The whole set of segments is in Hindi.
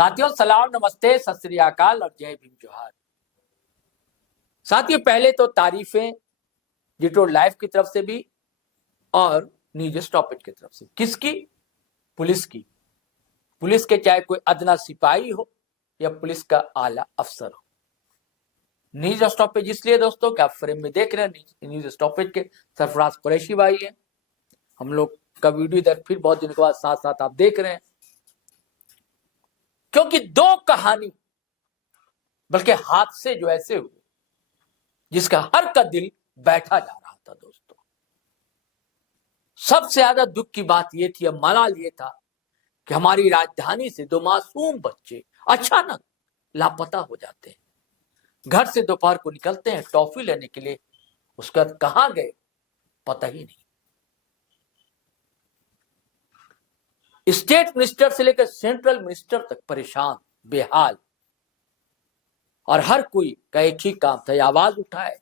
साथियों सलाम, नमस्ते, सत श्री अकाल और जय भीम जोहार। साथियों पहले तो तारीफें डिटोर लाइफ की तरफ से भी और न्यूज स्टॉपेज की तरफ से। किसकी? पुलिस की। पुलिस के चाहे कोई अदना सिपाही हो या पुलिस का आला अफसर हो। न्यूज स्टॉपेज इसलिए दोस्तों कि आप फ्रेम में देख रहे हैं न्यूज स्टॉपेज के सरफराज कुरैशी भाई है। हम लोग का वीडियो इधर फिर बहुत दिन के बाद साथ साथ आप देख रहे हैं, क्योंकि दो कहानी बल्कि हादसे जो ऐसे हुए जिसका हर का दिल बैठा जा रहा था दोस्तों। सबसे ज्यादा दुख की बात यह थी, मलाल ये था कि हमारी राजधानी से दो मासूम बच्चे अचानक लापता हो जाते हैं। घर से दोपहर को निकलते हैं टॉफी लेने के लिए, उसका कहां गए पता ही नहीं। स्टेट मिनिस्टर से लेकर सेंट्रल मिनिस्टर तक परेशान, बेहाल, और हर कोई का एक ही काम था, या आवाज उठाए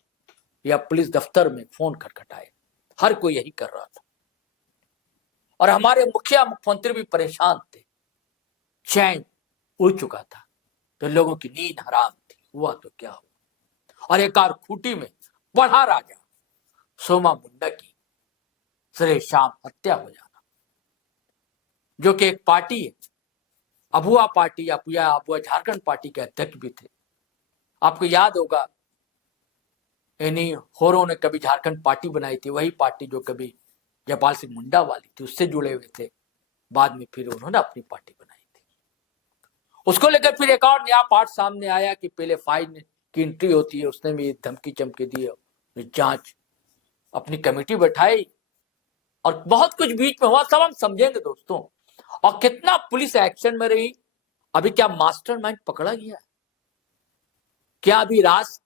या पुलिस दफ्तर में फोन खटखटाए। हर कोई यही कर रहा था और हमारे मुखिया मुख्यमंत्री भी परेशान थे। चैन उड़ चुका था तो लोगों की नींद हराम थी। हुआ तो क्या हुआ, और एक कार खूटी में बढ़ा राजा सोमा मुंडा की सरे शाम हत्या हो जाना, जो कि एक पार्टी है, अबुआ पार्टी या अबुआ झारखंड पार्टी के अध्यक्ष भी थे। आपको याद होगा इन्हीं होरों ने कभी झारखंड पार्टी बनाई थी, वही पार्टी जो कभी जयपाल सिंह मुंडा वाली थी उससे जुड़े हुए थे। बाद में फिर उन्होंने अपनी पार्टी बनाई थी। उसको लेकर फिर एक और नया पार्ट सामने आया कि पहले फाइन की एंट्री होती है, उसने भी धमकी चमकी दी, जांच अपनी कमेटी बैठाई और बहुत कुछ बीच में हुआ। सब हम समझेंगे दोस्तों। और कितना पुलिस एक्शन में रही। अभी क्या मास्टरमाइंड पकड़ा गया? क्या अभी राज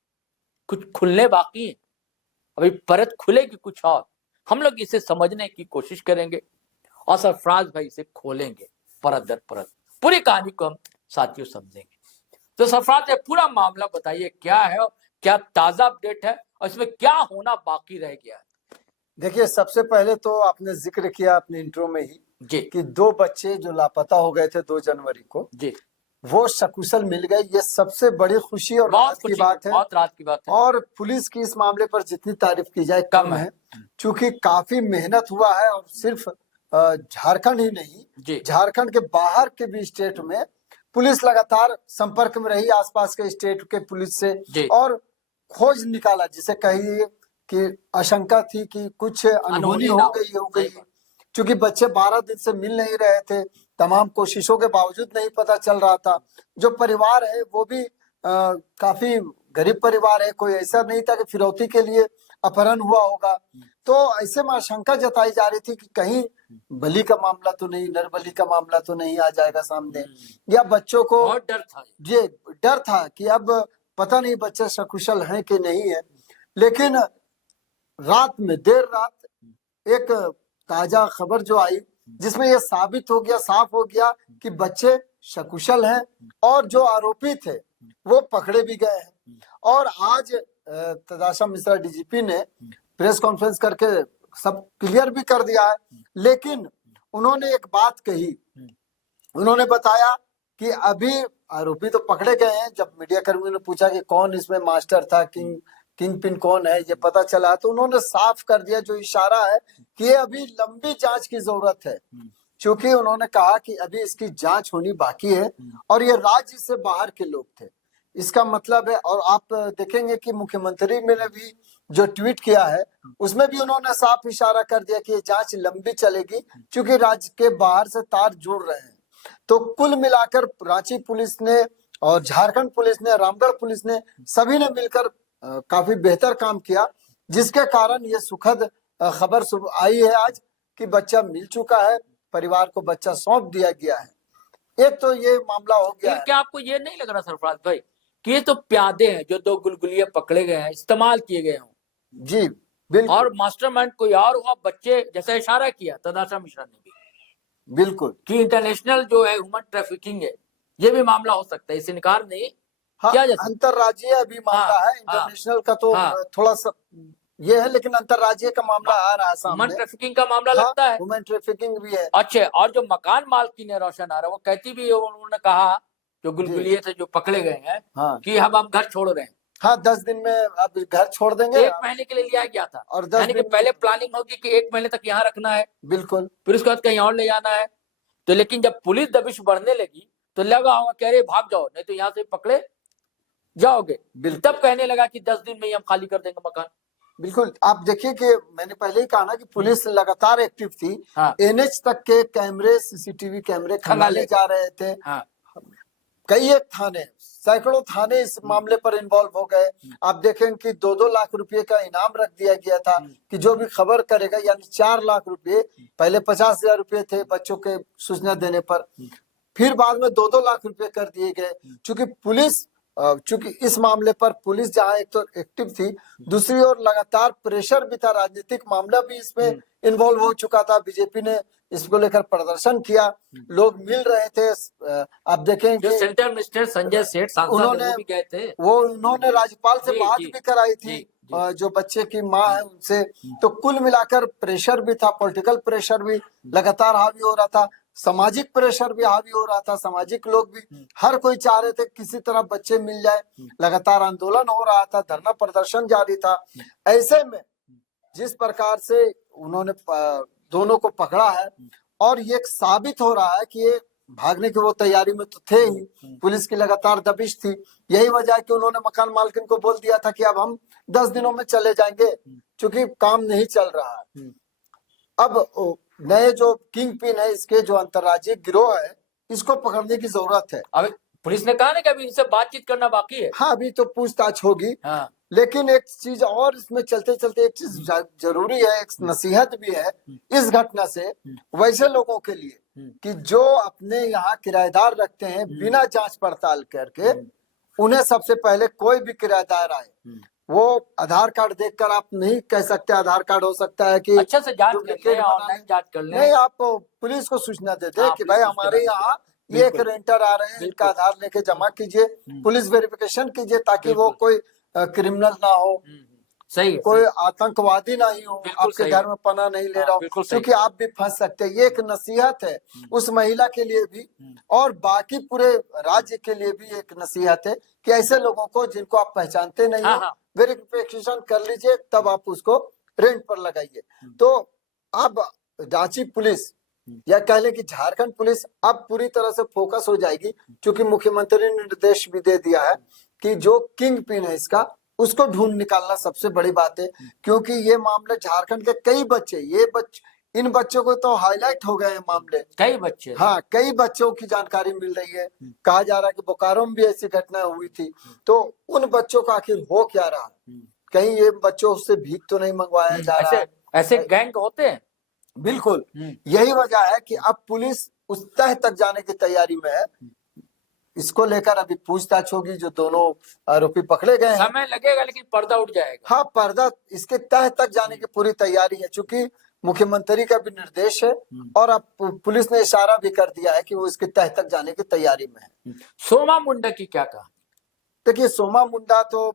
कुछ खुलने बाकी है? अभी परत खुलेगी कुछ और? हम लोग इसे समझने की कोशिश करेंगे और सरफराज भाई इसे खोलेंगे परत दर परत। पूरी कहानी को हम साथियों समझेंगे। तो सरफराज भाई पूरा मामला बताइए, क्या है, क्या ताजा अपडेट है और इसमें क्या होना बाकी रह गया है? देखिए, सबसे पहले तो आपने जिक्र किया अपने इंट्रो में ही जी कि दो बच्चे जो लापता हो गए थे 2 जनवरी को, जी, वो सकुशल मिल गए। ये सबसे बड़ी खुशी और राहत की बात है। बहुत राहत की बात है। और पुलिस की इस मामले पर जितनी तारीफ की जाए कम है, क्योंकि काफी मेहनत हुआ है। और सिर्फ झारखंड ही नहीं, झारखंड के बाहर के भी स्टेट में पुलिस लगातार संपर्क में रही, आसपास के स्टेट के पुलिस से, और खोज निकाला। जिसे कहिए कि आशंका थी कि कुछ अनहोनी हो गई, क्योंकि बच्चे 12 दिन से मिल नहीं रहे थे। तमाम कोशिशों के बावजूद नहीं पता चल रहा था। जो परिवार है वो भी काफी गरीब परिवार है, कोई ऐसा नहीं था कि फिरौती के लिए अपहरण हुआ होगा। तो ऐसे में आशंका जताई जा रही थी कि कहीं बलि का मामला तो नहीं, नरबलि का मामला तो नहीं आ जाएगा सामने, या बच्चों को ये डर था कि अब पता नहीं बच्चे सकुशल हैं कि नहीं है। लेकिन रात में, देर रात एक ताजा खबर जो आई जिसमें यह साबित हो गया, साफ हो गया कि बच्चे सकुशल हैं और जो आरोपी थे वो पकड़े भी गए हैं। और आज तदाशा मिश्रा डीजीपी ने प्रेस कॉन्फ्रेंस करके सब क्लियर भी कर दिया है। लेकिन उन्होंने एक बात कही, उन्होंने बताया कि अभी आरोपी तो पकड़े गए हैं। जब मीडिया कर्मियों ने पूछा कि कौन इसमें मास्टर था, किंग पिन कौन है, ये पता चला, तो उन्होंने साफ कर दिया, जो इशारा है कि ये अभी लंबी जांच की जरूरत है। क्योंकि उन्होंने कहा कि अभी इसकी जांच होनी बाकी है और ये राज्य से बाहर के लोग थे। इसका मतलब है, और आप देखेंगे कि मुख्यमंत्री ने भी जो ट्वीट किया है उसमें भी उन्होंने साफ इशारा कर दिया कि ये जांच लंबी चलेगी, क्योंकि राज्य के बाहर से तार जुड़ रहे हैं। तो कुल मिलाकर रांची पुलिस ने और झारखंड पुलिस ने, रामगढ़ पुलिस ने, सभी ने मिलकर काफी बेहतर काम किया, जिसके कारण ये सुखद खबर आई है आज कि बच्चा मिल चुका है, परिवार को बच्चा सौंप दिया गया है। एक तो ये मामला हो गया है। क्या आपको ये नहीं लग रहा सरफराज भाई कि ये तो प्यादे हैं जो 2 गुलगुलिये पकड़े गए हैं, इस्तेमाल किए गए हों? जी बिल्कुल। और मास्टरमाइंड कोई और हुआ, बच्चे जैसा इशारा किया तदाशा मिश्रा ने भी, बिल्कुल, कि इंटरनेशनल जो है ह्यूमन ट्रैफिकिंग है, ये भी मामला हो सकता है, इसे इनकार नहीं। हाँ, अंतरराज्यीय अभी मामला है। इंटरनेशनल का तो थोड़ा सा ये है, लेकिन अंतरराज्यीय का मामला आ रहा है सामने। ह्यूमन ट्रैफिकिंग का मामला लगता है, ह्यूमन ट्रैफिकिंग भी है। अच्छा, और जो मकान मालकिन है रोशन आरा, वो कहती भी है, उन्होंने कहा जो गुलगुलिये थे जो पकड़े गए हैं हाँ कि हम घर छोड़ रहे हैं। हाँ 10 दिन में अब घर छोड़ देंगे। 1 महीने के लिए लिया गया था और 10 यानी कि दिन पहले प्लानिंग होगी कि 1 महीने तक यहाँ रखना है, बिल्कुल फिर उसके बाद कहीं और ले जाना है। तो लेकिन जब पुलिस दबिश बढ़ने लगी तो लगा होगा कह रहे भाग जाओ नहीं तो यहाँ से पकड़े जाओगे। तब कहने लगा कि 10 दिन में ही हम खाली कर देंगे मकान। बिल्कुल। आप देखिए कि मैंने पहले ही कहा ना कि पुलिस लगातार एक्टिव थी। हाँ। एनएच तक के कैमरे, सीसीटीवी कैमरे खंगाले जा रहे थे। हाँ। कई एक थाने, सैकड़ों थाने इस मामले पर इन्वॉल्व हो गए। आप देखेंगे कि 2-2 लाख रुपए का इनाम रख दिया गया था कि जो भी खबर करेगा, यानी 4 लाख रुपए। पहले 50,000 रुपए थे बच्चों के सूचना देने पर, फिर बाद में 2-2 लाख रुपए कर दिए गए। चूंकि इस मामले पर पुलिस जहां एक तो एक्टिव थी, दूसरी ओर लगातार प्रेशर भी था, राजनीतिक मामला भी इसमें इन्वॉल्व हो चुका था। बीजेपी ने इसको लेकर प्रदर्शन किया, लोग मिल रहे थे। आप देखें कि सेंट्रल मिनिस्टर संजय सेठ सांसद भी गए थे, उन्होंने राज्यपाल से बात भी कराई थी, जो बच्चे की माँ है उनसे। तो कुल मिलाकर प्रेशर भी था, पॉलिटिकल प्रेशर भी लगातार हावी हो रहा था, सामाजिक प्रेशर भी हावी हो रहा था। सामाजिक लोग भी हर कोई चाह रहे थे किसी तरह बच्चे मिल जाए। लगातार आंदोलन हो रहा था, धरना प्रदर्शन जारी था। ऐसे में जिस प्रकार से उन्होंने दोनों को पकड़ा है, और ये साबित हो रहा है कि ये भागने की वो तैयारी में तो थे ही, पुलिस की लगातार दबिश थी। यही वजह है कि उन्होंने मकान मालकिन को बोल दिया था कि अब हम 10 दिनों में चले जाएंगे, क्योंकि काम नहीं चल रहा है। अब नए जो किंग पिन है, इसके जो अंतर्राज्यीय गिरोह है, इसको पकड़ने की जरूरत है। अब पुलिस ने कहा ना कि अभी इनसे बातचीत करना बाकी है। हाँ, अभी तो पूछताछ होगी। हाँ। लेकिन एक चीज और इसमें चलते चलते एक चीज जरूरी है, एक नसीहत भी है इस घटना से वैसे लोगों के लिए कि जो अपने यहाँ किराएदार रखते हैं बिना जांच पड़ताल करके, उन्हें सबसे पहले कोई भी किराएदार आए, वो आधार कार्ड देखकर आप नहीं कह सकते। आधार कार्ड हो सकता है कि अच्छे से जांच कर ले, ऑनलाइन जांच कर ले। नहीं, आप पुलिस को सूचना दे दे कि भाई हमारे यहाँ ये एक रेंटर आ रहे हैं, इनका आधार लेके जमा कीजिए, पुलिस वेरिफिकेशन कीजिए, ताकि वो कोई क्रिमिनल ना हो, सही है, कोई आतंकवादी नहीं हो, आपके घर में पना नहीं ले रहा हो, क्योंकि आप भी फंस सकते हैं। ये एक नसीहत है उस महिला के लिए भी, और बाकी पूरे राज्य के लिए भी एक नसीहत है कि ऐसे लोगों को जिनको आप पहचानते नहीं हो, वेरिफिकेशन कर लीजिए, तब आप उसको रेंट पर लगाइए। तो अब रांची पुलिस या कह लें कि झारखंड पुलिस अब पूरी तरह से फोकस हो जाएगी, क्योंकि मुख्यमंत्री ने निर्देश भी दे दिया है कि जो किंग पिन है इसका, उसको ढूंढ निकालना सबसे बड़ी बात है। क्योंकि ये मामले झारखंड के कई बच्चे, इन बच्चों को तो हाईलाइट हो गए मामले, कई बच्चे, हाँ कई बच्चों की जानकारी मिल रही है। कहा जा रहा है कि बोकारो में भी ऐसी घटना हुई थी। तो उन बच्चों का आखिर हो क्या रहा, कहीं ये बच्चों से भीख तो नहीं मंगवाया जा रहा है? ऐसे गैंग होते हैं। बिल्कुल, यही वजह है कि अब पुलिस उस तह तक जाने की तैयारी में है। इसको लेकर अभी पूछताछ होगी, जो दोनों आरोपी पकड़े गए हैं। समय लगेगा लेकिन पर्दा उठ जाएगा। हाँ, पर्दा इसके तह तक जाने की पूरी तैयारी है, चूंकि मुख्यमंत्री का भी निर्देश है, और अब पुलिस ने इशारा भी कर दिया है कि वो इसके तह तक जाने की तैयारी में है। सोमा मुंडा की क्या कहा? देखिए, सोमा मुंडा तो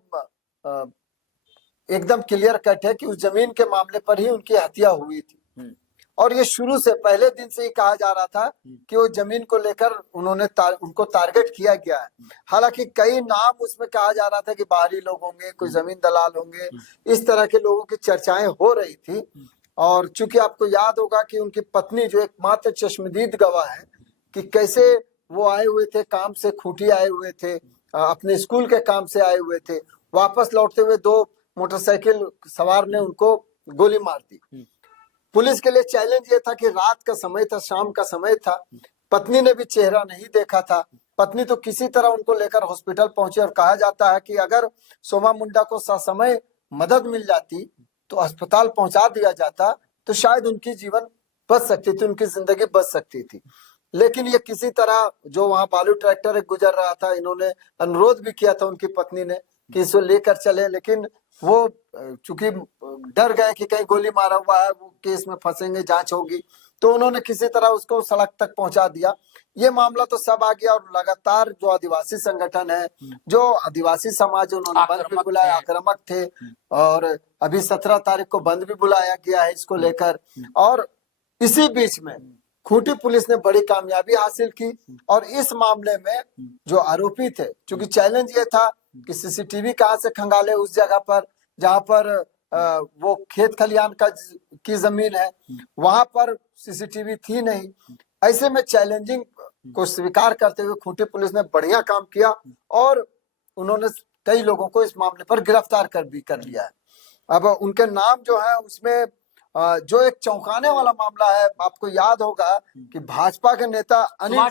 एकदम क्लियर कट है कि उस जमीन के मामले पर ही उनकी हत्या हुई थी, और ये शुरू से पहले दिन से ही कहा जा रहा था कि वो जमीन को लेकर उनको टारगेट किया गया है। हालांकि कई नाम उसमें कहा जा रहा था कि बाहरी लोग होंगे, कोई जमीन दलाल होंगे, इस तरह के लोगों की चर्चाएं हो रही थी। और चूंकि आपको याद होगा कि उनकी पत्नी जो एकमात्र चश्मदीद गवाह है कि कैसे वो आए हुए थे काम से, खूंटी आए हुए थे, अपने स्कूल के काम से आए हुए थे, वापस लौटते हुए 2 मोटरसाइकिल सवार ने उनको गोली मार दी। पुलिस के लिए चैलेंज ये था कि रात का समय था, शाम का समय था, पत्नी ने भी चेहरा नहीं देखा था। पत्नी तो किसी तरह उनको लेकर हॉस्पिटल पहुंची, और कहा जाता है कि अगर सोमा मुंडा को ससमय मदद मिल जाती तो अस्पताल पहुंचा दिया जाता तो शायद उनकी जीवन बच सकती थी, उनकी जिंदगी बच सकती थी। लेकिन ये किसी तरह, जो वहां बालू ट्रैक्टर गुजर रहा था, इन्होंने अनुरोध भी किया था उनकी पत्नी ने कि इसको लेकर चले, लेकिन वो चूंकि डर गए कि कहीं गोली मारा हुआ है, वो केस में फंसेंगे, जांच होगी, तो उन्होंने किसी तरह उसको सड़क तक पहुंचा दिया। ये मामला तो सब आ गया, और लगातार जो आदिवासी संगठन है, जो आदिवासी समाज, उन्होंने बंद भी बुलाया, आक्रामक थे, और अभी 17 तारीख को बंद भी बुलाया गया है इसको लेकर। और इसी बीच में खूंटी पुलिस ने बड़ी कामयाबी हासिल की और इस मामले में जो आरोपी थे, क्योंकि चैलेंज ये था कि सीसीटीवी कहाँ से खंगाले उस जगह पर जहां पर वो खेत खलियान की जमीन है, वहां पर सीसीटीवी थी नहीं। ऐसे में चैलेंजिंग को स्वीकार करते हुए खूंटी पुलिस ने बढ़िया काम किया और उन्होंने कई लोगों को इस मामले पर गिरफ्तार कर लिया है। अब उनके नाम जो है उसमें जो एक चौंकाने वाला मामला है, आपको याद होगा कि भाजपा के नेता अनिल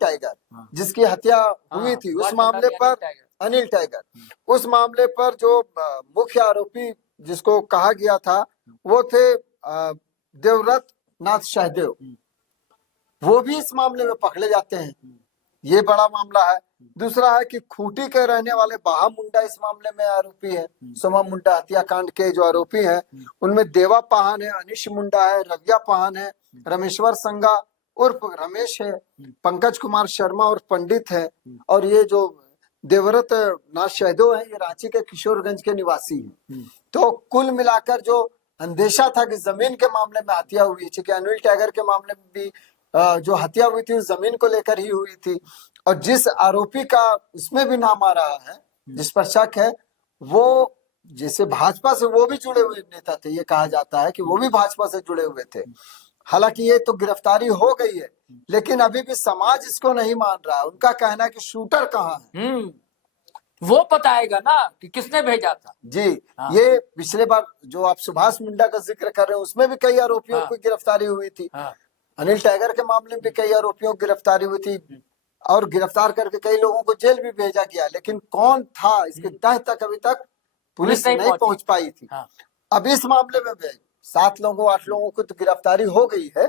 टाइगर जिसकी हत्या हुई थी, उस मामले पर अनिल टाइगर, उस मामले पर जो मुख्य आरोपी जिसको कहा गया था वो थे देवव्रत नाथ सहदेव, वो भी इस मामले में पकड़े जाते हैं। ये बड़ा मामला है। दूसरा है कि खूंटी के रहने वाले बाहा मुंडा इस मामले में आरोपी है। सोमा मुंडा हत्याकांड के जो आरोपी हैं उनमें देवा पाहन है, अनिश मुंडा है, रविया पाहन है, रमेश्वर संगा उर्फ रमेश है, पंकज कुमार शर्मा और पंडित है, और ये जो देवव्रत नाथ सहदेव है ये रांची के किशोरगंज के निवासी है। तो कुल मिलाकर जो अंदेशा था कि जमीन के मामले में हत्या हुई थी, कि अनिल टाइगर के मामले में भी जो हत्या हुई थी उस जमीन को लेकर ही हुई थी, और जिस आरोपी का उसमें भी नाम आ रहा है, जिस पर शक है, वो जैसे भाजपा से वो भी जुड़े हुए नेता थे। ये कहा जाता है कि वो भी भाजपा से जुड़े हुए थे। हालांकि ये तो गिरफ्तारी हो गई है, लेकिन अभी भी समाज इसको नहीं मान रहा। उनका कहना है कि शूटर कहाँ है, वो बताएगा ना कि किसने भेजा था। जी हाँ। ये पिछले बार जो आप सुभाष मुंडा का जिक्र कर रहे हैं उसमें भी कई आरोपियों की गिरफ्तारी हुई थी। अनिल टाइगर के मामले में भी कई आरोपियों की गिरफ्तारी हुई थी और गिरफ्तार करके कई लोगों को जेल भी भेजा गया, लेकिन कौन था इसके तह तक अभी तक पुलिस नहीं पहुंच पाई थी। अब इस मामले में भी 7 लोगों 8 लोगों को तो गिरफ्तारी हो गई है,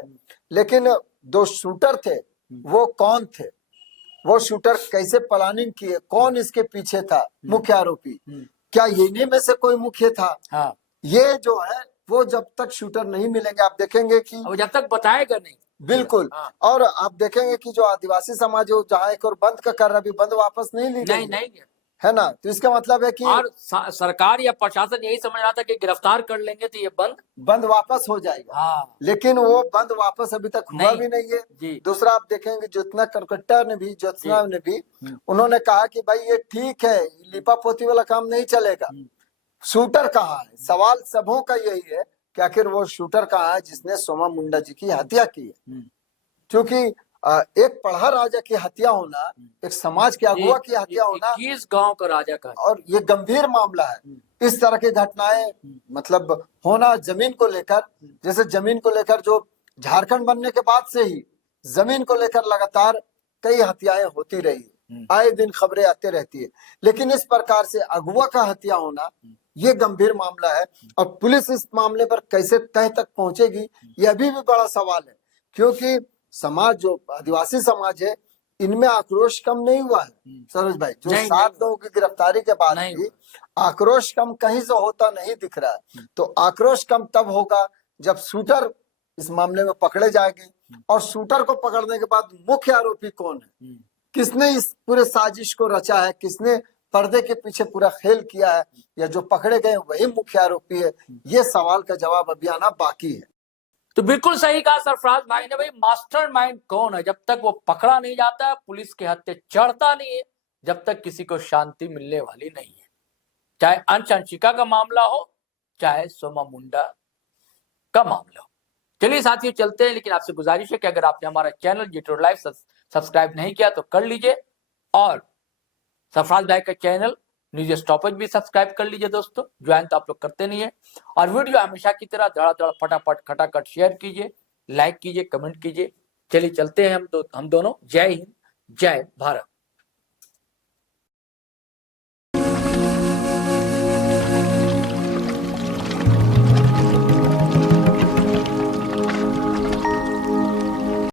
लेकिन 2 शूटर थे, वो कौन थे, वो शूटर कैसे प्लानिंग किए, कौन इसके पीछे था, मुख्य आरोपी, क्या इन्हीं में से कोई मुख्य था? ये जो है वो जब तक शूटर नहीं मिलेंगे आप देखेंगे कि जब तक बताएगा नहीं। बिल्कुल। और आप देखेंगे कि जो आदिवासी समाज है जहाँ एक और बंद का कर रहा, अभी बंद वापस नहीं ली नहीं है ना। तो इसका मतलब है कि और सरकार या प्रशासन यही समझ रहा था कि गिरफ्तार कर लेंगे तो ये बंद वापस हो जाएगा। लेकिन वो बंद वापस अभी तक हुआ भी नहीं है। दूसरा आप देखेंगे ज्योत्सना करकट्टा ने भी उन्होंने कहा कि भाई ये ठीक है, लिपा पोती वाला काम नहीं चलेगा, शूटर कहाँ है। सवाल सबों का यही है कि आखिर वो शूटर कहाँ है जिसने सोमा मुंडा जी की हत्या की है। क्योंकि एक पढ़ा राजा की हत्या होना, एक समाज के अगुवा की हत्या होना, 21 गांव का राजा का, और ये गंभीर मामला है। इस तरह की घटनाएं मतलब होना जमीन को लेकर, जैसे जमीन को लेकर जो झारखंड बनने के बाद से ही जमीन को लेकर लगातार कई हत्याएं होती रही, आए दिन खबरें आती रहती है, लेकिन इस प्रकार से अगुवा का हत्या होना ये गंभीर मामला है। और पुलिस इस मामले पर कैसे तह तक पहुंचेगी ये अभी भी बड़ा सवाल है, क्योंकि समाज जो आदिवासी समाज है इनमें आक्रोश कम नहीं हुआ है सरोज भाई। जो 7 लोगों की गिरफ्तारी के बाद भी आक्रोश कम कहीं से होता नहीं दिख रहा है। तो आक्रोश कम तब होगा जब शूटर इस मामले में पकड़े जाएंगे, और शूटर को पकड़ने के बाद मुख्य आरोपी कौन है, किसने इस पूरे साजिश को रचा है, किसने पर्दे के पीछे पूरा खेल किया है, या जो पकड़े गए वही मुख्य आरोपी है, ये सवाल का जवाब अभी आना बाकी है। तो बिल्कुल सही कहा सरफराज भाई ने। भाई मास्टरमाइंड कौन है, जब तक वो पकड़ा नहीं जाता, पुलिस के हत्थे चढ़ता नहीं है, जब तक किसी को शांति मिलने वाली नहीं है। चाहे अंश अंशिका का मामला हो, चाहे सोमा मुंडा का मामला हो। चलिए साथियों चलते हैं, लेकिन आपसे गुजारिश है कि अगर आपने हमारा चैनल GTroad लाइव सब्सक्राइब नहीं किया तो कर लीजिए, और सरफराज भाई का चैनल न्यूज स्टॉपेज भी सब्सक्राइब कर लीजिए दोस्तों। ज्वाइन तो आप लोग करते नहीं है, और वीडियो हमेशा की तरह धड़ाधड़ फटाफट खटाखट शेयर कीजिए, लाइक कीजिए, कमेंट कीजिए। चलिए चलते हैं हम दोनों। जय हिंद, जय भारत।